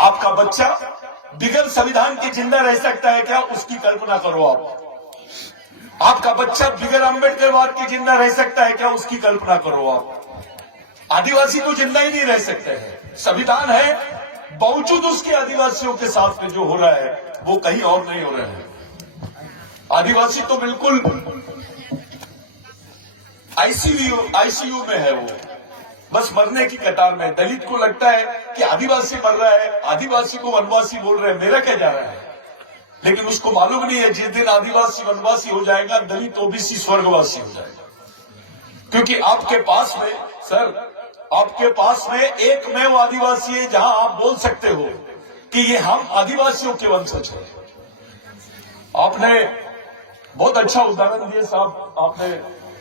आपका बच्चा बिगड़ संविधान के जिंदा रह सकता है क्या, उसकी कल्पना करो आप। आपका बच्चा बिगड़ अम्बेडकरवाद के जिंदा रह सकता है क्या, उसकी कल्पना करो आप। आदिवासी तो जिंदा ही नहीं रह सकते हैं। संविधान है, बावजूद उसके आदिवासियों के साथ में जो हो रहा है वो कहीं और नहीं हो रहा है। आदिवासी तो बिल्कुल आईसीयू में है, वो बस मरने की कतार में। दलित को लगता है कि आदिवासी मर रहा है, आदिवासी को वनवासी बोल रहे हैं, मेरा क्या जा रहा है। लेकिन उसको मालूम नहीं है जिस दिन आदिवासी वनवासी हो जाएगा, दलित ओबीसी स्वर्गवासी हो जाएगा। क्योंकि आपके पास में सर, आपके पास में एकमेव आदिवासी है जहां आप बोल सकते हो कि ये हम आदिवासियों के वंशज हैं। आपने बहुत अच्छा उदाहरण दिया साहब, आपने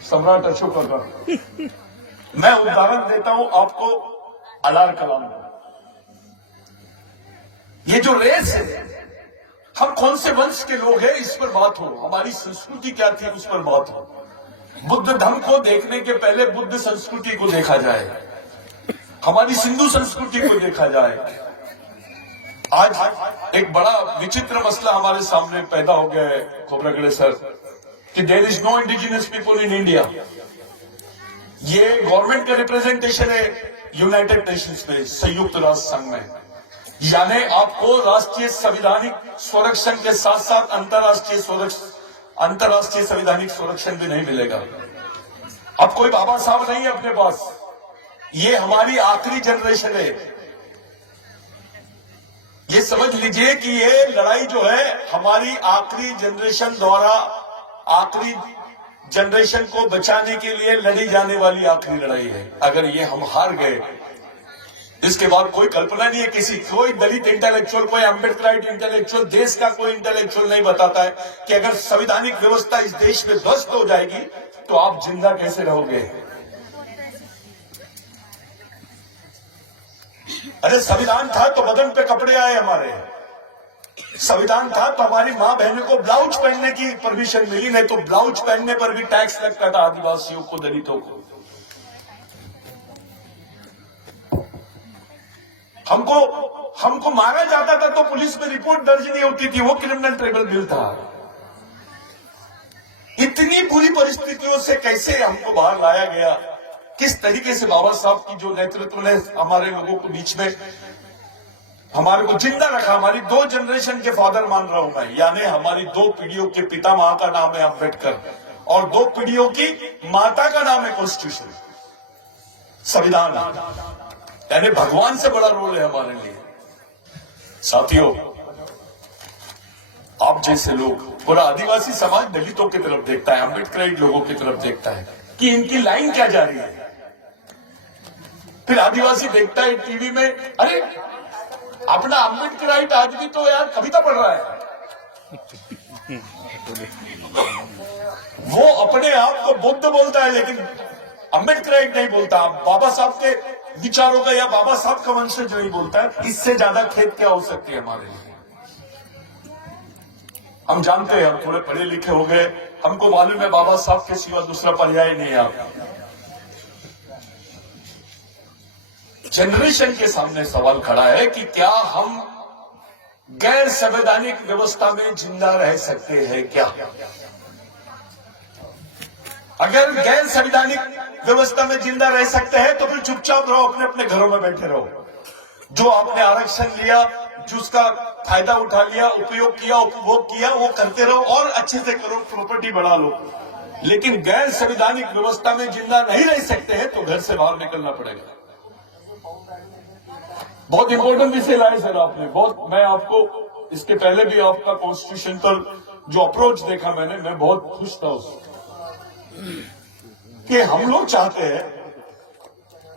सम्राट अशोक का। मैं उदाहरण देता हूं आपको अलार कलाम का। ये जो रेस है, हम कौन से वंश के लोग हैं इस पर बात हो, हमारी संस्कृति क्या थी उस पर बात हो। बुद्ध धर्म को देखने के पहले बुद्ध संस्कृति को देखा जाए, हमारी सिंधु संस्कृति को देखा जाए। आज एक बड़ा विचित्र मसला हमारे सामने पैदा हो गया है खोबरागड़े सर, कि there is no indigenous people in India. ये गवर्नमेंट का रिप्रेजेंटेशन है यूनाइटेड नेशंस में, संयुक्त राष्ट्र संघ में। यानी आपको राष्ट्रीय संवैधानिक संरक्षण के साथ साथ अंतरराष्ट्रीय संवैधानिक संरक्षण भी नहीं मिलेगा। अब कोई बाबा साहब नहीं है अपने पास, ये हमारी आखिरी जनरेशन है। ये समझ लीजिए कि ये लड़ाई जो है हमारी आखिरी जनरेशन द्वारा, आखिरी जनरेशन को बचाने के लिए लड़ी जाने वाली आखिरी लड़ाई है। अगर ये हम हार गए, इसके बाद कोई कल्पना नहीं है किसी, कोई दलित इंटेलेक्चुअल, कोई अम्बेडकराइट इंटेलेक्चुअल, देश का कोई इंटेलेक्चुअल नहीं बताता है कि अगर संवैधानिक व्यवस्था इस देश में ध्वस्त हो जाएगी तो आप जिंदा कैसे रहोगे। अरे संविधान था तो बदन पे कपड़े आए हमारे, संविधान था तो हमारी मां बहनों को ब्लाउज पहनने की परमिशन मिली, नहीं तो ब्लाउज पहनने पर भी टैक्स लगता था आदिवासियों को, दलितों को। हमको मारा जाता था तो पुलिस में रिपोर्ट दर्ज नहीं होती थी, वो क्रिमिनल ट्रिब्यूनल बिल था। इतनी बुरी परिस्थितियों से कैसे हमको बाहर लाया गया, किस तरीके से बाबा साहब की जो नेतृत्व ने हमारे लोगों को बीच में हमारे को जिंदा रखा। हमारी 2 जनरेशन के फादर मान रहा हूं मैं, यानी हमारी 2 पीढ़ियों के पिता मां का नाम है अम्बेडकर और 2 पीढ़ियों की माता का नाम है कॉन्स्टिट्यूशन, संविधान। यानी भगवान से बड़ा रोल है हमारे लिए। साथियों, आप जैसे लोग, पूरा आदिवासी समाज दलितों की तरफ देखता है, अम्बेडकराइट लोगों की तरफ देखता है कि इनकी लाइन क्या जा रही है। फिर आदिवासी देखता है टीवी में, अरे अपना अम्बेडकराइट आदमी तो यार कविता पढ़ रहा है, वो अपने आप को बुद्ध बोलता है लेकिन अम्बेडकराइट नहीं बोलता, बाबा साहब के विचारों का या बाबा साहब का वंशज नहीं बोलता है। इससे ज्यादा खेद क्या हो सकती है हमारे लिए। हम जानते हैं, हम थोड़े पढ़े लिखे हो गए, हमको मालूम है बाबा साहब के सिवा दूसरा पर्याय नहीं है। आप जनरेशन के सामने सवाल खड़ा है कि क्या हम गैर संवैधानिक व्यवस्था में जिंदा रह सकते हैं क्या। अगर गैर संवैधानिक व्यवस्था में जिंदा रह सकते हैं तो फिर चुपचाप रहो, अपने अपने घरों में बैठे रहो। जो आपने आरक्षण लिया, जिसका फायदा उठा लिया, उपयोग किया, उपभोग किया, वो करते रहो और अच्छे से करो, प्रॉपर्टी बढ़ा लो। लेकिन गैर संवैधानिक व्यवस्था में जिंदा नहीं रह सकते हैं तो घर से बाहर निकलना पड़ेगा। बहुत इंपॉर्टेंट विषय लाए सर आपने, बहुत। मैं आपको इसके पहले भी आपका कॉन्स्टिट्यूशन पर जो अप्रोच देखा मैंने, मैं बहुत खुश था उससे कि हम लोग चाहते हैं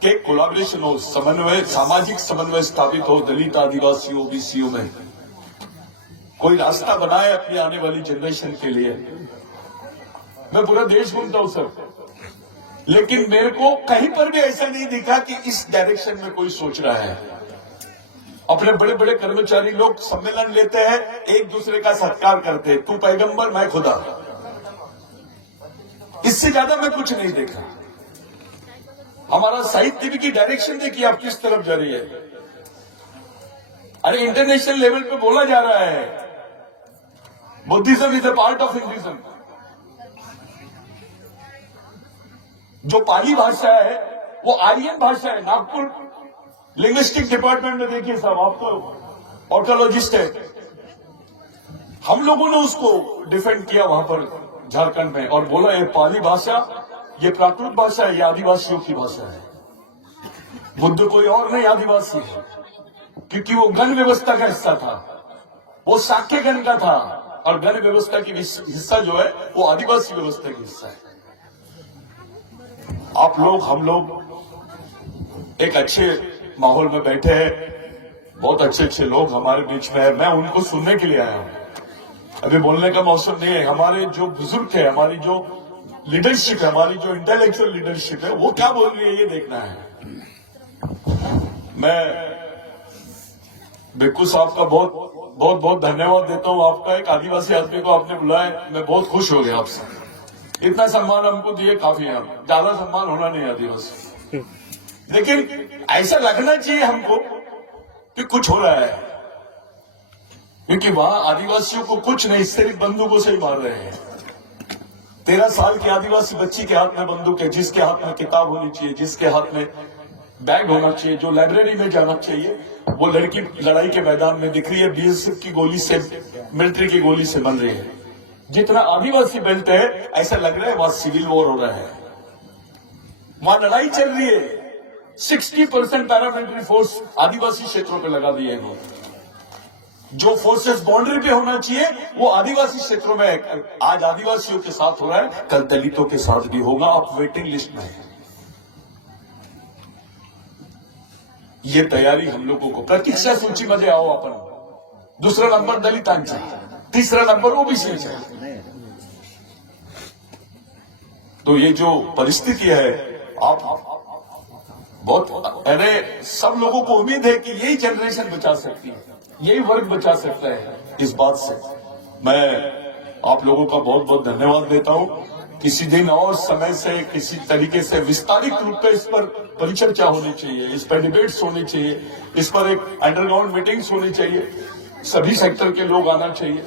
कि कोलैबोरेशन हो, समन्वय, सामाजिक समन्वय स्थापित हो दलित, आदिवासी, ओबीसीओ में। कोई रास्ता बनाए अपनी आने वाली जनरेशन के लिए। मैं पूरा देश घूमता हूं सर, लेकिन मेरे को कहीं पर भी ऐसा नहीं दिखा कि इस डायरेक्शन में कोई सोच रहा है। अपने बड़े बड़े कर्मचारी लोग सम्मेलन लेते हैं, एक दूसरे का सत्कार करते हैं, तू पैगंबर मैं खुदा। इससे ज्यादा मैं कुछ नहीं देखा। हमारा साहित्य की डायरेक्शन देखिए आप किस तरफ जा रही है। अरे इंटरनेशनल लेवल पे बोला जा रहा है Buddhism is a part of Hinduism. जो पाली भाषा है वो आर्यन भाषा है। नागपुर लिंग्विस्टिक डिपार्टमेंट में देखिए साहब, आप तो ऑर्टोलॉजिस्ट है, हम लोगों ने उसको डिफेंड किया वहां पर झारखंड में और बोला ये पाली भाषा, ये प्राकृत भाषा है, ये आदिवासियों की भाषा है। बुद्ध कोई और नहीं आदिवासी है, क्योंकि वो गण व्यवस्था का हिस्सा था, वो साक्य गण का था और गण व्यवस्था की हिस्सा जो है वो आदिवासी व्यवस्था की हिस्सा है। आप लोग हम लोग एक अच्छे माहौल में बैठे हैं, बहुत अच्छे अच्छे लोग हमारे बीच में है, मैं उनको सुनने के लिए आया हूं। अभी बोलने का मौसम नहीं है। हमारे जो बुजुर्ग है, हमारी जो लीडरशिप है, हमारी जो इंटेलेक्चुअल लीडरशिप है, वो क्या बोल रही है ये देखना है। मैं बिक्कू साहब का बहुत धन्यवाद देता हूं। आपका एक आदिवासी आदमी को आपने बुलाया, मैं बहुत खुश हो गया आपसे। इतना सम्मान हमको दिए काफी है, ज्यादा सम्मान होना नहीं आदिवासी, लेकिन ऐसा लगना चाहिए हमको कि कुछ हो रहा है, क्योंकि वहां आदिवासियों को कुछ नहीं, सिर्फ बंदूकों से ही मार रहे हैं। 13 साल की आदिवासी बच्ची के हाथ में बंदूक है, जिसके हाथ में किताब होनी चाहिए, जिसके हाथ में बैग होना चाहिए, जो लाइब्रेरी में जाना चाहिए, वो लड़की लड़ाई के मैदान में दिख रही है, बीएसएफ की गोली से, मिलिट्री की गोली से बन रही है। जितना आदिवासी बेल्ट है ऐसा लग रहा है वहां सिविल वॉर हो रहा है, वहां लड़ाई चल रही है। 60% पैरामिलिट्री फोर्स आदिवासी क्षेत्रों पे लगा दिए हैं। जो फोर्सेस बाउंड्री पे होना चाहिए वो आदिवासी क्षेत्रों में है। आज आदिवासियों के साथ हो रहा है, कल दलितों के साथ भी होगा। आप वेटिंग लिस्ट में है। ये तैयारी हम लोगों को, प्रतीक्षा सूची में आओ अपन। दूसरा नंबर दलितांचा, तीसरा नंबर ओबीसी है। तो ये जो परिस्थिति है, आप बहुत, अरे सब लोगों को उम्मीद है कि यही जनरेशन बचा सकती है, यही वर्ग बचा सकता है। इस बात से मैं आप लोगों का बहुत बहुत धन्यवाद देता हूं। किसी दिन और समय से किसी तरीके से विस्तारित रूप में इस पर परिचर्चा होनी चाहिए, इस पर डिबेट्स होनी चाहिए, इस पर एक अंडरग्राउंड मीटिंग्स होनी चाहिए, सभी सेक्टर के लोग आना चाहिए।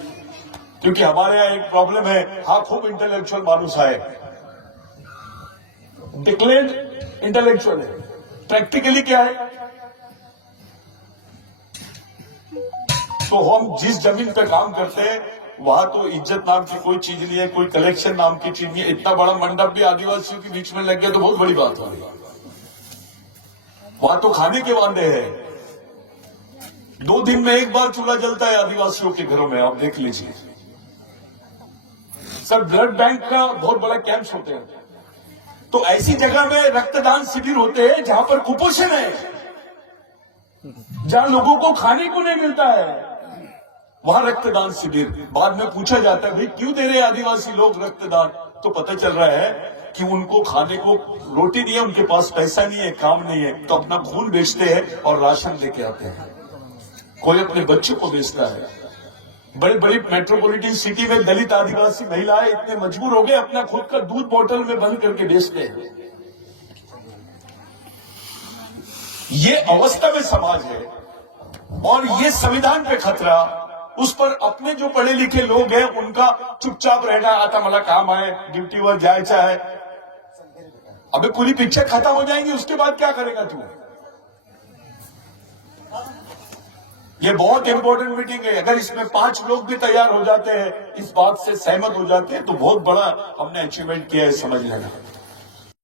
क्योंकि हमारे यहाँ एक प्रॉब्लम है, हाँ खूब इंटेलेक्चुअल मानुस है, डिक्लेयर्ड इंटेलेक्चुअल है, प्रैक्टिकली क्या है? तो हम जिस जमीन पे काम करते हैं वहां तो इज्जत नाम की कोई चीज नहीं है, कोई कलेक्शन नाम की चीज नहीं है। इतना बड़ा मंडप भी आदिवासियों के बीच में लग गया तो बहुत बड़ी बात हो रही है। वहां तो खाने के वादे हैं, 2 दिन में एक बार चूल्हा जलता है आदिवासियों के घरों में, आप देख लीजिए। सर ब्लड बैंक का बहुत बड़ा कैंप्स होते हैं, तो ऐसी जगह में रक्तदान शिविर होते हैं जहां पर कुपोषण है, जहां लोगों को खाने को नहीं मिलता है, वहां रक्तदान शिविर। बाद में पूछा जाता है भाई क्यों दे रहे आदिवासी लोग रक्तदान, तो पता चल रहा है कि उनको खाने को रोटी नहीं है, उनके पास पैसा नहीं है, काम नहीं है, तो अपना खून बेचते हैं और राशन लेके आते हैं। कोई अपने बच्चों को बेचता है। बड़ी बड़ी मेट्रोपॉलिटन सिटी में दलित आदिवासी महिलाएं इतने मजबूर हो गए, अपना खुद का दूध बोतल में बंद करके बेचते हैं। ये अवस्था में समाज है और ये संविधान पे खतरा। उस पर अपने जो पढ़े लिखे लोग हैं उनका चुपचाप रहना, आता मला काम है, ड्यूटी वर जायचा है। अबे पूरी पिक्चर खत्म हो जाएंगी, उसके बाद क्या करेगा तू? ये बहुत इंपॉर्टेंट मीटिंग है। अगर इसमें 5 लोग भी तैयार हो जाते हैं, इस बात से सहमत हो जाते हैं, तो बहुत बड़ा हमने अचीवमेंट किया है, समझ लेना।